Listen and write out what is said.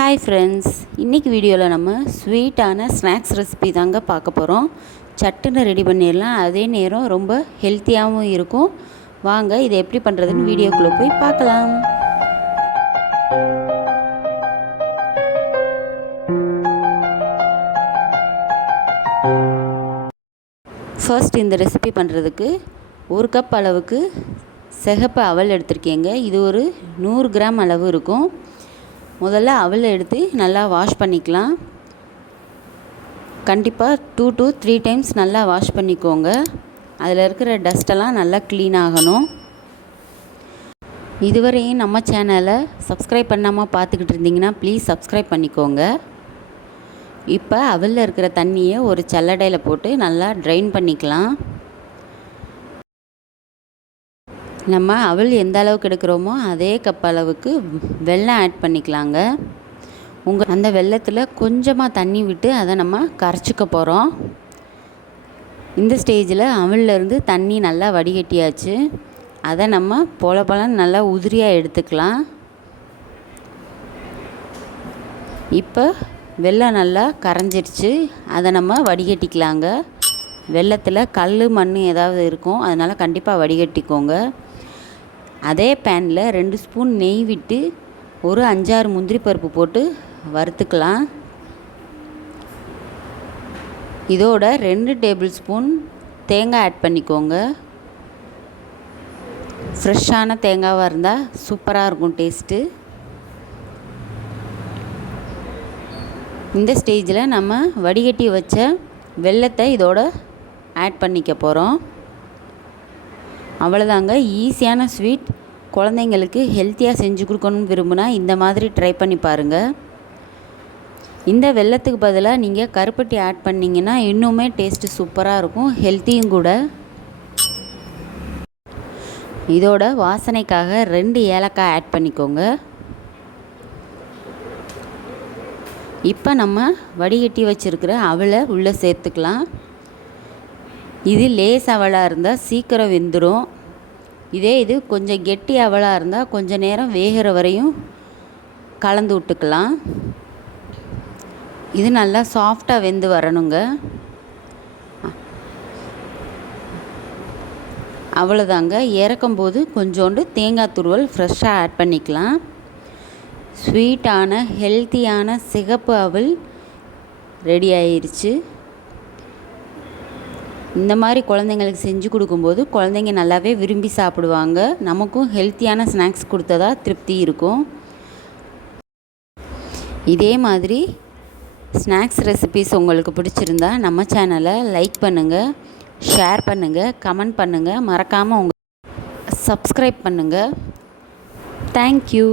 Hi friends இன்றைக்கி வீடியோவில் நம்ம ஸ்வீட்டான ஸ்நாக்ஸ் ரெசிபி தாங்க பார்க்க போகிறோம் சட்டுன்னு ரெடி பண்ணிடலாம். அதே நேரம் ரொம்ப ஹெல்த்தியாகவும் இருக்கும். வாங்க இதை எப்படி பண்ணுறதுன்னு வீடியோக்குள்ளே போய் பார்க்கலாம். ஃபர்ஸ்ட் இந்த ரெசிபி பண்ணுறதுக்கு ஒரு கப் அளவுக்கு சிகப்பு அவல் எடுத்திருக்கேங்க. இது ஒரு நூறு கிராம் அளவு இருக்கும். முதல்ல அவல் எடுத்து நல்லா வாஷ் பண்ணிக்கலாம். கண்டிப்பாக டூ டு த்ரீ டைம்ஸ் நல்லா வாஷ் பண்ணிக்கோங்க. அதில் இருக்கிற டஸ்ட்டெல்லாம் நல்லா க்ளீன் ஆகணும். இதுவரையும் நம்ம சேனலை சப்ஸ்கிரைப் பண்ணாமல் பார்த்துக்கிட்டு இருந்தீங்கன்னா ப்ளீஸ் சப்ஸ்கிரைப் பண்ணிக்கோங்க. இப்போ அவலில் இருக்கிற தண்ணியை ஒரு சல்லடையில் போட்டு நல்லா ட்ரைன் பண்ணிக்கலாம். நம்ம அவல் எந்த அளவுக்கு எடுக்கிறோமோ அதே கப் அளவுக்கு வெல்லம் ஆட் பண்ணிக்கலாங்க. உங்கள் அந்த வெள்ளத்தில் கொஞ்சமாக தண்ணி விட்டு அதை நம்ம கரைச்சிக்க போகிறோம் இந்த ஸ்டேஜில் அவள்லேருந்து தண்ணி நல்லா வடிகட்டியாச்சு. அதை நம்ம போல பழம் நல்லா உதிரியாக எடுத்துக்கலாம். இப்போ வெள்ளம் நல்லா கரைஞ்சிருச்சு. அதை நம்ம வடிகட்டிக்கலாங்க. வெள்ளத்தில் கல் மண் ஏதாவது இருக்கும் அதனால் கண்டிப்பாக வடிகட்டிக்கோங்க. அதே பேனில் ரெண்டு ஸ்பூன் நெய் விட்டு ஒரு அஞ்சாறு முந்திரி பருப்பு போட்டு வறுத்துக்கலாம். இதோட ரெண்டு டேபிள் ஸ்பூன் தேங்காய் ஆட் பண்ணிக்கோங்க. ஃப்ரெஷ்ஷான தேங்காவாக இருந்தால் சூப்பராக இருக்கும் டேஸ்ட்டு இந்த ஸ்டேஜில் நம்ம வடிகட்டி வச்ச வெள்ளத்தை இதோட ஆட் பண்ணிக்க போகிறோம் அவ்வளோதாங்க ஈஸியான ஸ்வீட். குழந்தைங்களுக்கு ஹெல்த்தியாக செஞ்சு கொடுக்கணும்னு விரும்புனா இந்த மாதிரி ட்ரை பண்ணி பாருங்கள் இந்த வெள்ளத்துக்கு பதிலாக நீங்கள் கருப்பட்டி ஆட் பண்ணிங்கன்னா இன்னுமே டேஸ்ட்டு சூப்பராக இருக்கும். ஹெல்த்தியும் கூட. இதோட வாசனைக்காக ரெண்டு ஏலக்காய் ஆட் பண்ணிக்கோங்க. இப்போ நம்ம வடிகட்டி வச்சுருக்கிற அவளை உள்ளே சேர்த்துக்கலாம். இது லேஸ் அவளாக இருந்தால் சீக்கிரம் வெந்துடும் இதே இது கொஞ்சம் கெட்டி அவளாக இருந்தால் கொஞ்சம் நேரம் வேகிற வரையும் கலந்து விட்டுக்கலாம். இது நல்லா சாஃப்டாக வெந்து வரணுங்க. அவ்வளோதாங்க இறக்கும்போது கொஞ்சோண்டு தேங்காய் துருவல் ஃப்ரெஷ்ஷாக ஆட் பண்ணிக்கலாம். ஸ்வீட்டான ஹெல்த்தியான சிகப்பு அவல் ரெடி ஆயிடுச்சு இந்த மாதிரி குழந்தைங்களுக்கு செஞ்சு கொடுக்கும்போது குழந்தைங்க நல்லாவே விரும்பி சாப்பிடுவாங்க. நமக்கும் ஹெல்த்தியான ஸ்நாக்ஸ் கொடுத்ததா திருப்தி இருக்கும். இதே மாதிரி ஸ்நாக்ஸ் ரெசிபிஸ் உங்களுக்கு பிடிச்சிருந்தா நம்ம சேனலை லைக் பண்ணுங்கள் ஷேர் பண்ணுங்கள் கமெண்ட் பண்ணுங்கள் மறக்காமல் உங்கள் சப்ஸ்கிரைப் பண்ணுங்கள் தேங்க்யூ